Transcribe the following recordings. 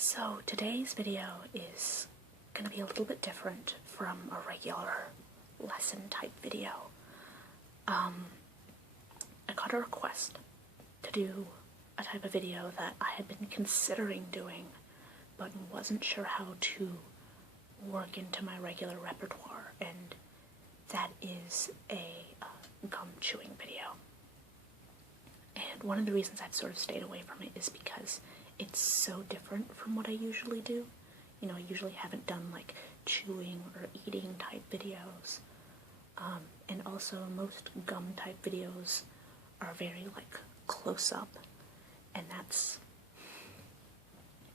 So today's video is going to be a little bit different from a regular lesson type video. I got a request to do a type of video that I had been considering doing but wasn't sure how to work into my regular repertoire, and that is a gum chewing video. And one of the reasons I've sort of stayed away from it is because it's so different from what I usually do. You know, I usually haven't done like chewing or eating type videos. And also most gum type videos are very like close up, and that's,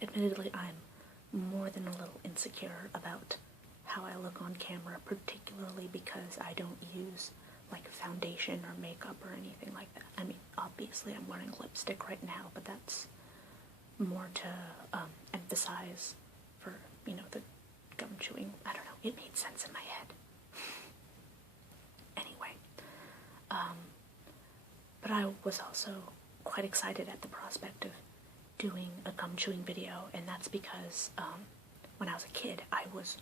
admittedly, I'm more than a little insecure about how I look on camera, particularly because I don't use like foundation or makeup or anything like that. I mean, obviously I'm wearing lipstick right now, but that's more to emphasize for, you know, the gum chewing. I don't know, it made sense in my head. Anyway, but I was also quite excited at the prospect of doing a gum chewing video, and that's because when I was a kid, I was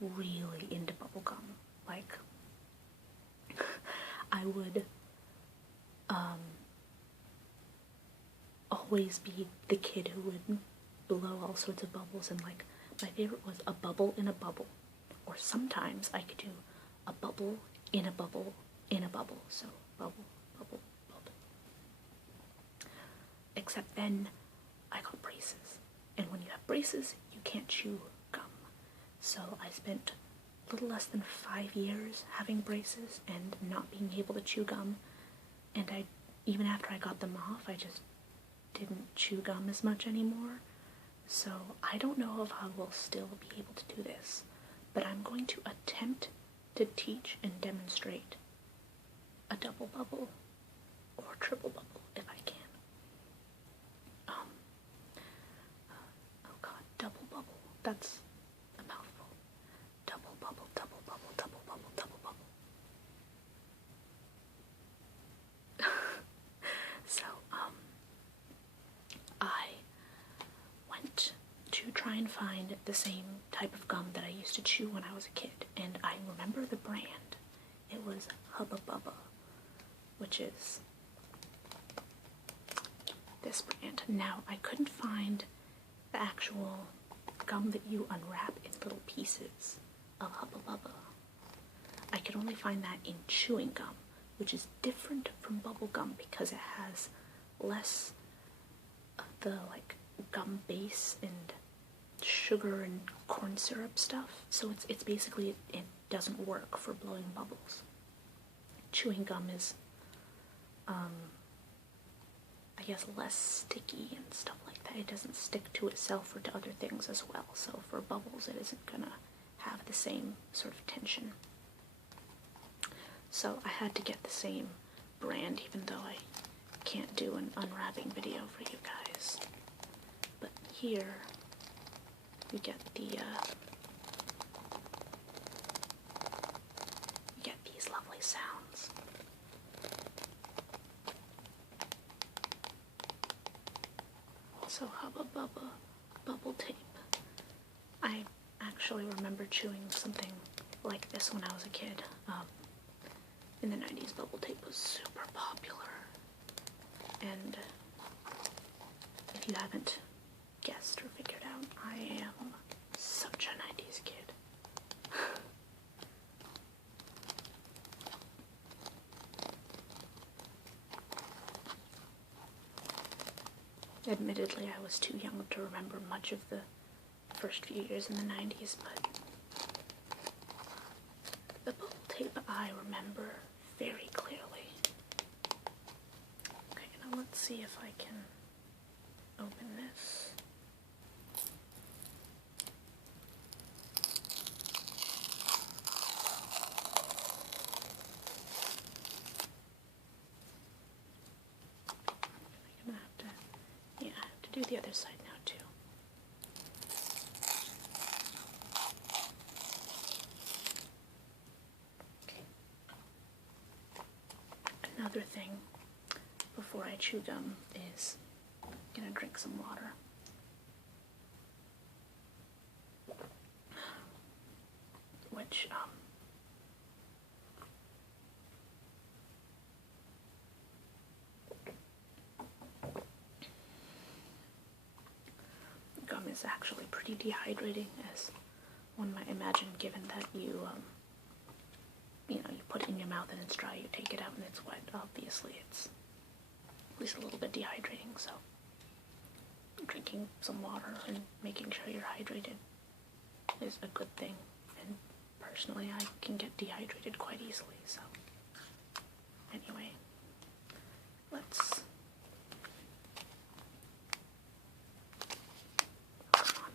really into bubblegum. Like, I would always be the kid who would blow all sorts of bubbles, and like my favorite was a bubble in a bubble, or sometimes I could do a bubble in a bubble in a bubble, so bubble, bubble, bubble. Except then I got braces, and when you have braces you can't chew gum, so I spent a little less than 5 years having braces and not being able to chew gum, and even after I got them off, I just didn't chew gum as much anymore. So I don't know if I will still be able to do this, but I'm going to attempt to teach and demonstrate a double bubble or triple bubble if I can. Oh god, double bubble, that's a mouthful. Double bubble, double bubble, double bubble, double bubble. So, I went to try and find the same type of gum that I used to chew when I was a kid, and I remember the brand. It was Hubba Bubba, which is this brand. Now, I couldn't find the actual gum that you unwrap in little pieces of Hubba Bubba. I could only find that in chewing gum, which is different from bubble gum because it has less of the like gum base and sugar and corn syrup stuff, so it's basically, it doesn't work for blowing bubbles. Chewing gum is I guess less sticky and stuff like that. It doesn't stick to itself or to other things as well, so for bubbles it isn't gonna have the same sort of tension. So I had to get the same brand, even though I can't do an unwrapping video for you guys. But here you get the you get these lovely sounds. So Hubba Bubba bubble tape. I actually remember chewing something like this when I was a kid. In the 90s, bubble tape was super popular, and if you haven't guessed or figured out, I am such a 90s kid. Admittedly, I was too young to remember much of the first few years in the 90s, but the bubble tape I remember very clearly. Okay, now let's see if I can open this. I'm gonna have to, yeah, I have to do the other side now too. Another thing before I chew gum is I'm gonna drink some water. is actually pretty dehydrating, as one might imagine, given that you put it in your mouth and it's dry, you take it out and it's wet. Obviously, it's at least a little bit dehydrating, so drinking some water and making sure you're hydrated is a good thing. And personally, I can get dehydrated quite easily, so anyway, let's... Come on.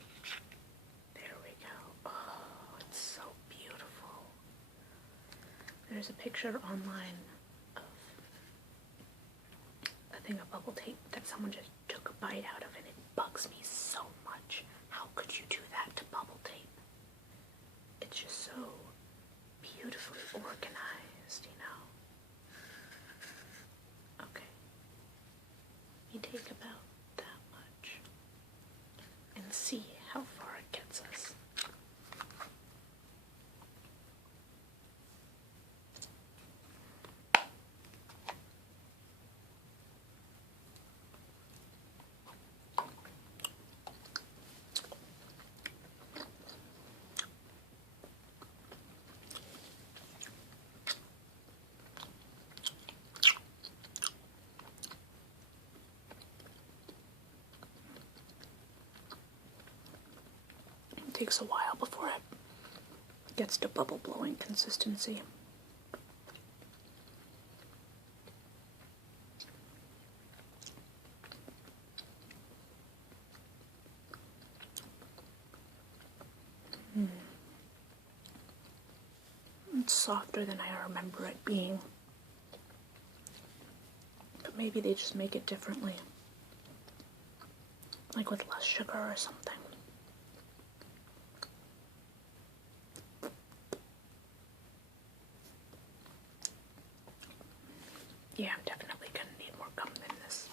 There we go. Oh, it's so beautiful. There's a picture online of a thing of bubble tape that someone just took a bite out of, and it bugs me so much. How could you do that to bubble tape? It's just so beautifully organized, you know? Okay. You take about that much and see how far it gets us. It takes a while before it gets to bubble blowing consistency. It's softer than I remember it being. But maybe they just make it differently. Like with less sugar or something. Yeah, I'm definitely gonna need more gum than this.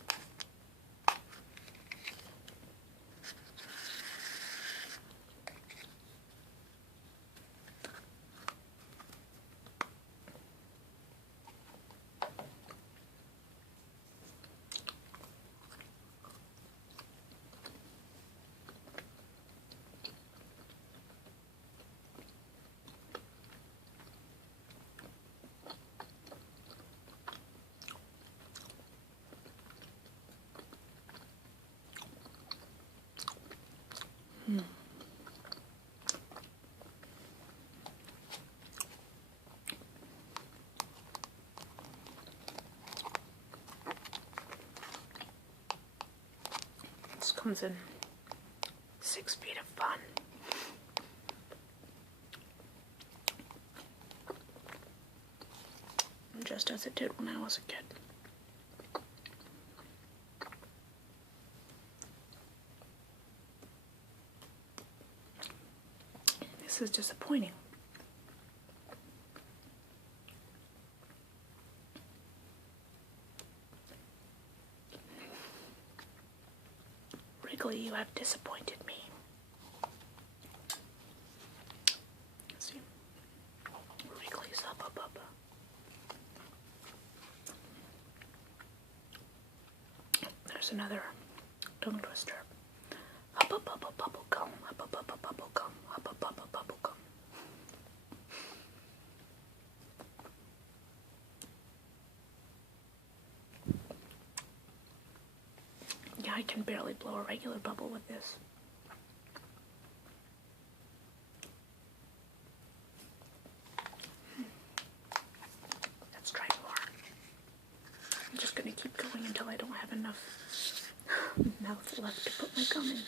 This comes in 6 feet of fun. Just as it did when I was a kid. This is disappointing. Wrigley, you have disappointed me. Let's see. Wrigley's Hubba Bubba. There's another tongue twister. Hubba Bubba bubblegum. Hubba Bubba bubblegum. Hubba Bubba bubblegum. Yeah, I can barely blow a regular bubble with this. Let's try more. I'm just gonna keep going until I don't have enough mouth left to put my gum in.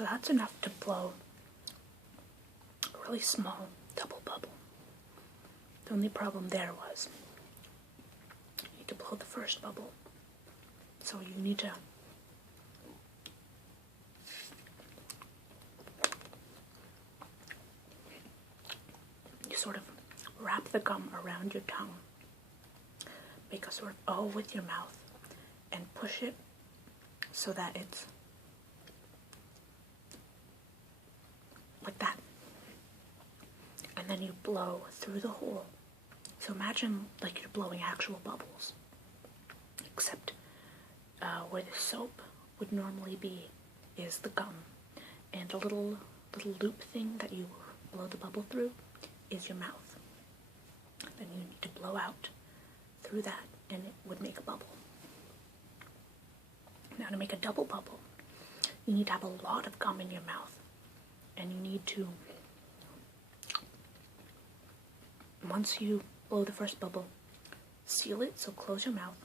So that's enough to blow a really small double bubble. The only problem there was you need to blow the first bubble. So you need to sort of wrap the gum around your tongue, make a sort of O with your mouth, and push it so that it's like that. And then you blow through the hole. So imagine like you're blowing actual bubbles, except where the soap would normally be is the gum, and a little loop thing that you blow the bubble through is your mouth. Then you need to blow out through that, and it would make a bubble. Now, to make a double bubble, you need to have a lot of gum in your mouth, and you need to, once you blow the first bubble, seal it, so close your mouth,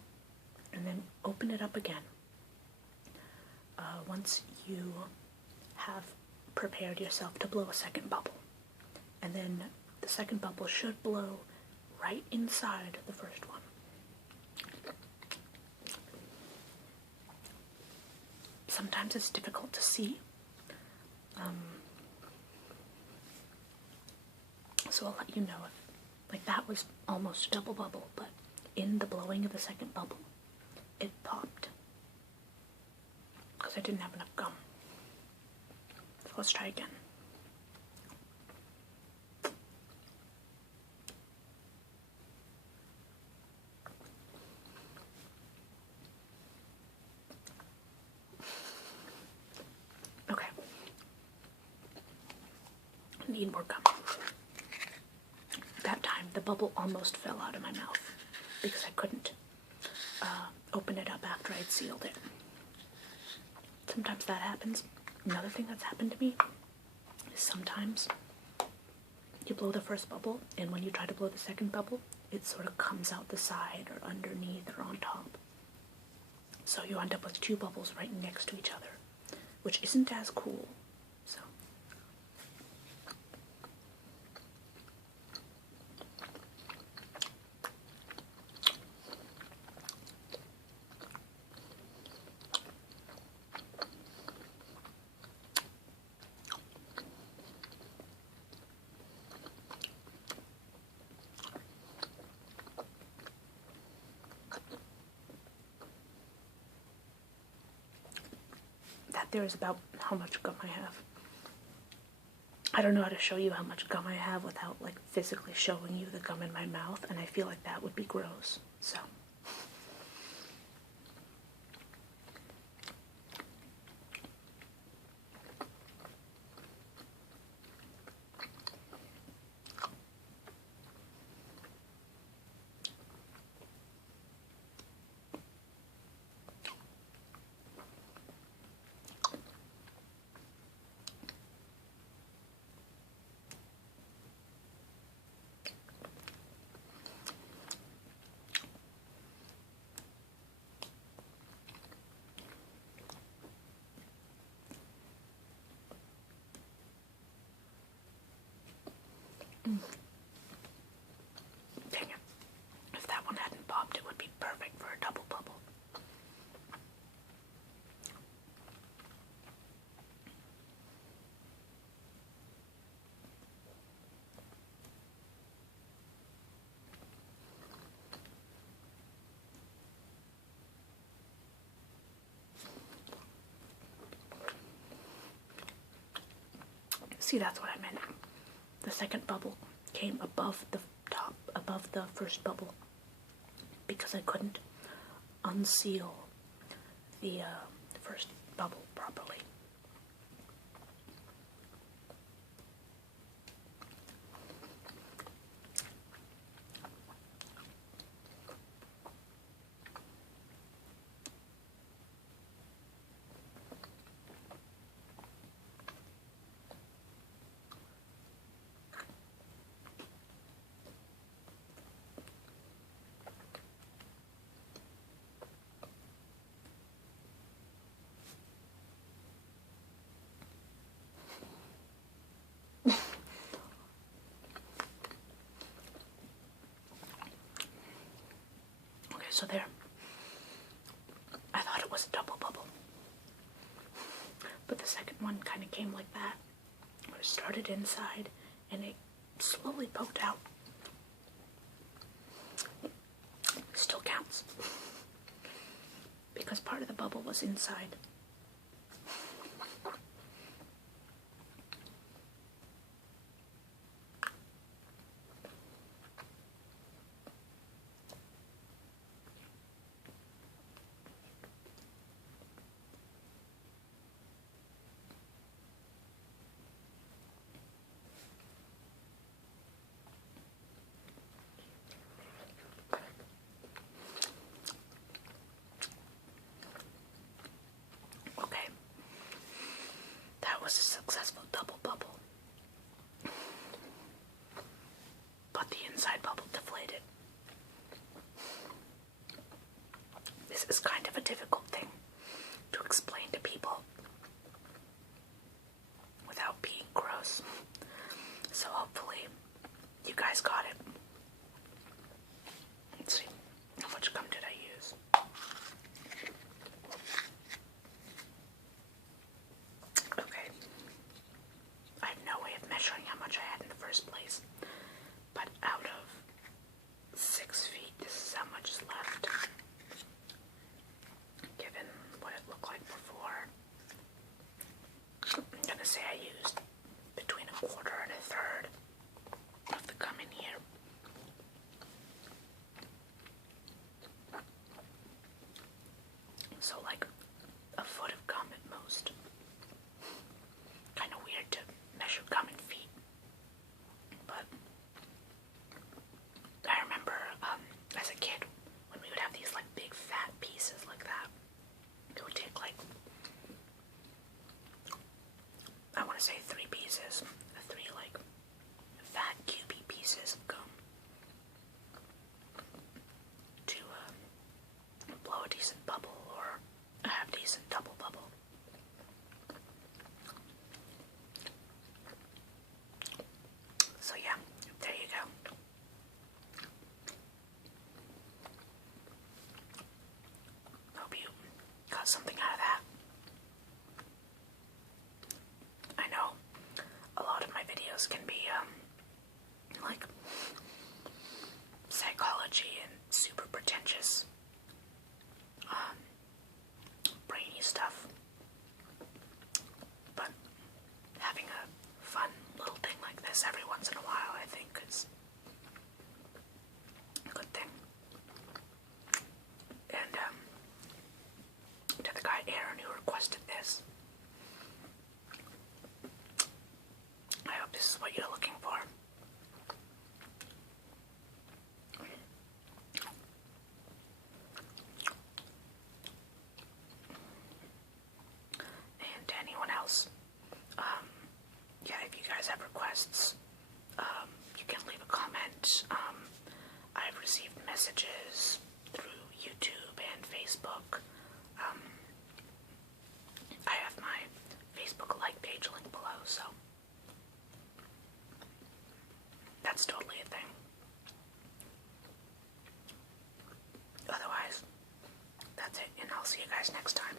and then open it up again. Once you have prepared yourself to blow a second bubble, and then the second bubble should blow right inside the first one. Sometimes it's difficult to see, so I'll let you know if, like, that was almost a double bubble, but in the blowing of the second bubble, it popped because I didn't have enough gum. So let's try again. Okay. Need more gum. That time, the bubble almost fell out of my mouth because I couldn't open it up after I'd sealed it. Sometimes that happens. Another thing that's happened to me is sometimes you blow the first bubble, and when you try to blow the second bubble, it sort of comes out the side or underneath or on top. So you end up with two bubbles right next to each other, which isn't as cool. So that there is about how much gum I have. I don't know how to show you how much gum I have without like physically showing you the gum in my mouth, and I feel like that would be gross. So dang it. If that one hadn't popped, it would be perfect for a double bubble. See, that's what I meant. The second bubble came above the top, above the first bubble, because I couldn't unseal the first bubble properly. So there. I thought it was a double bubble. But the second one kind of came like that. It started inside and it slowly poked out. Still counts. Because part of the bubble was inside. Was a successful double bubble, but the inside bubble deflated. This is kind of a difficult thing to explain to people without being gross, so hopefully you guys got it. Let's see, how much gum did I use? Measuring how much I had in the first place, but out of 6 feet, this is how much is left, given what it looked like before. I'm gonna say I used between a quarter and a third of the gum in here. So like a foot of gum at most. Kind of weird to measure gum in feet, but I remember as a kid when we would have these like big fat pieces like that. It would take like, I want to say 3 pieces, 3 like fat cubey pieces of gum to blow a decent bubble or a half decent double bubble. So yeah, there you go. Hope you got something out of that. I know a lot of my videos can be like psychology and super pretentious, brainy stuff, but having a fun little thing like this every once in a while, I think, is a good thing. And to the guy Aaron who requested this, I hope this is what you're looking for. And to anyone else, yeah, if you guys have requests, you can leave a comment. I've received messages through YouTube and Facebook. I have my Facebook like page link below, so that's totally a thing. Otherwise, that's it, and I'll see you guys next time.